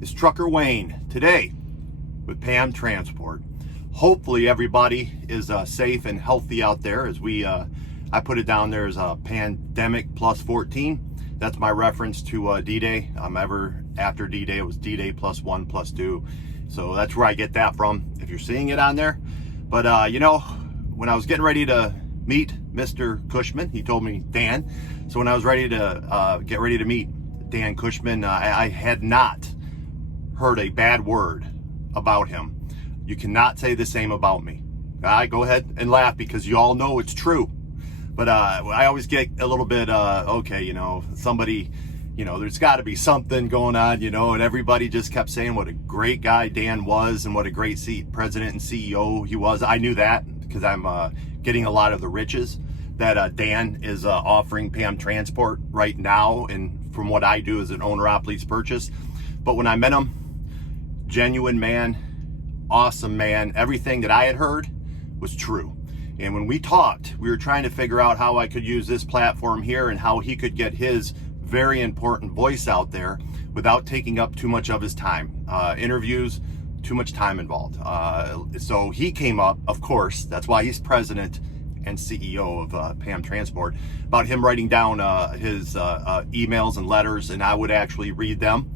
It's Trucker Wayne today with PAM Transport. Hopefully everybody is safe and healthy out there as I put it down there as a pandemic plus 14. That's my reference to D-Day. Ever after D-Day, it was D-Day plus 1 plus 2. So that's where I get that from, if you're seeing it on there. But when I was getting ready to meet Mr. Cushman, he told me Dan. So when I was ready to get ready to meet Dan Cushman, I had not heard a bad word about him. You cannot say the same about me. Go ahead and laugh because you all know it's true. But I always get a little bit, somebody, there's got to be something going on, and everybody just kept saying what a great guy Dan was and what a great president and CEO he was. I knew that because I'm getting a lot of the riches that Dan is offering PAM Transport right now, and from what I do as an owner-op-lease purchase. But when I met him, genuine man, awesome man, everything that I had heard was true. And when we talked, we were trying to figure out how I could use this platform here and how he could get his very important voice out there without taking up too much of his time. Interviews, too much time involved. So he came up, of course, that's why he's president and CEO of PAM Transport, about him writing down his emails and letters, and I would actually read them.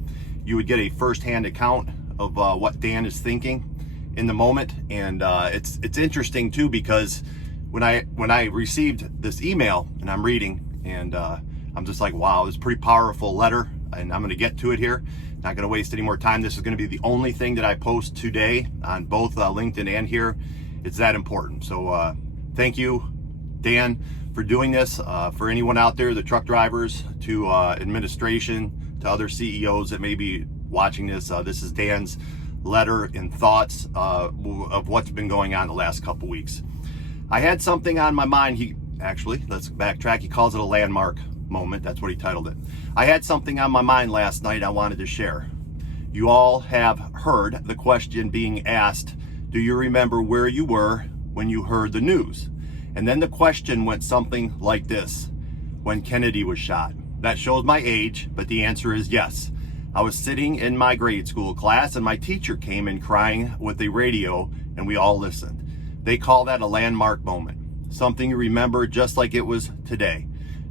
You would get a first-hand account of what Dan is thinking in the moment, and it's interesting too, because when I received this email and I'm reading, and I'm just like, wow, it's a pretty powerful letter, and I'm going to get to it here. Not going to waste any more time. This is going to be the only thing that I post today on both LinkedIn and here. It's that important. So thank you, Dan, for doing this. For anyone out there, the truck drivers, to administration, to other CEOs that may be watching this, this is Dan's letter and thoughts of what's been going on the last couple weeks. I had something on my mind. Let's backtrack. He calls it a landmark moment. That's what he titled it. I had something on my mind last night I wanted to share. You all have heard the question being asked, do you remember where you were when you heard the news? And then the question went something like this: when Kennedy was shot. That shows my age, but the answer is yes. I was sitting in my grade school class and my teacher came in crying with the radio and we all listened. They call that a landmark moment. Something you remember just like it was today.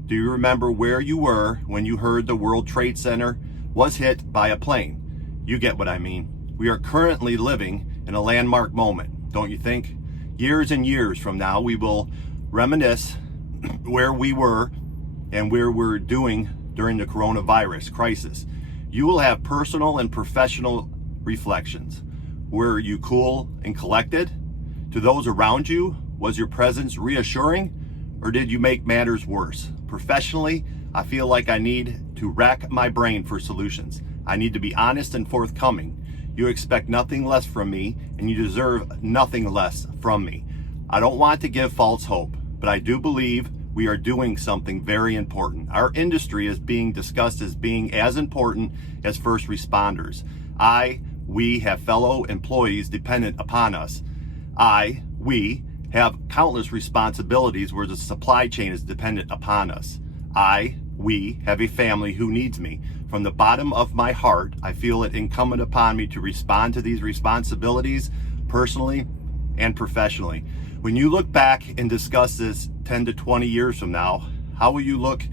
Do you remember where you were when you heard the World Trade Center was hit by a plane? You get what I mean. We are currently living in a landmark moment, don't you think? Years and years from now, we will reminisce where we were and where we're doing during the coronavirus crisis. You will have personal and professional reflections. Were you cool and collected? To those around you, was your presence reassuring, or did you make matters worse? Professionally, I feel like I need to rack my brain for solutions. I need to be honest and forthcoming. You expect nothing less from me, and you deserve nothing less from me. I don't want to give false hope, but I do believe we are doing something very important. Our industry is being discussed as being as important as first responders. We have fellow employees dependent upon us. We have countless responsibilities where the supply chain is dependent upon us. We have a family who needs me. From the bottom of my heart, I feel it incumbent upon me to respond to these responsibilities personally and professionally. When you look back and discuss this 10 to 20 years from now, how will you look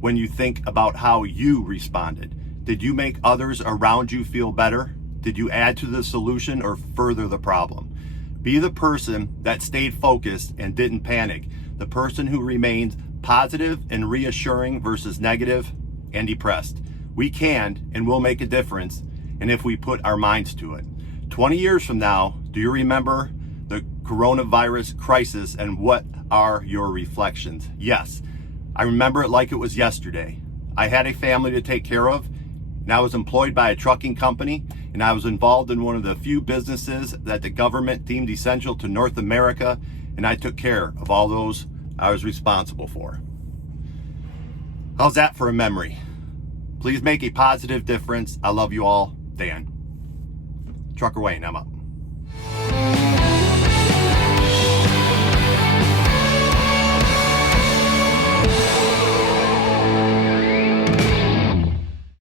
when you think about how you responded? Did you make others around you feel better? Did you add to the solution or further the problem? Be the person that stayed focused and didn't panic. The person who remains positive and reassuring versus negative and depressed. We can and will make a difference, and if we put our minds to it. 20 years from now, do you remember the coronavirus crisis, and what are your reflections? Yes, I remember it like it was yesterday. I had a family to take care of, and I was employed by a trucking company, and I was involved in one of the few businesses that the government deemed essential to North America, and I took care of all those I was responsible for. How's that for a memory? Please make a positive difference. I love you all. Dan. Trucker Wayne, I'm up.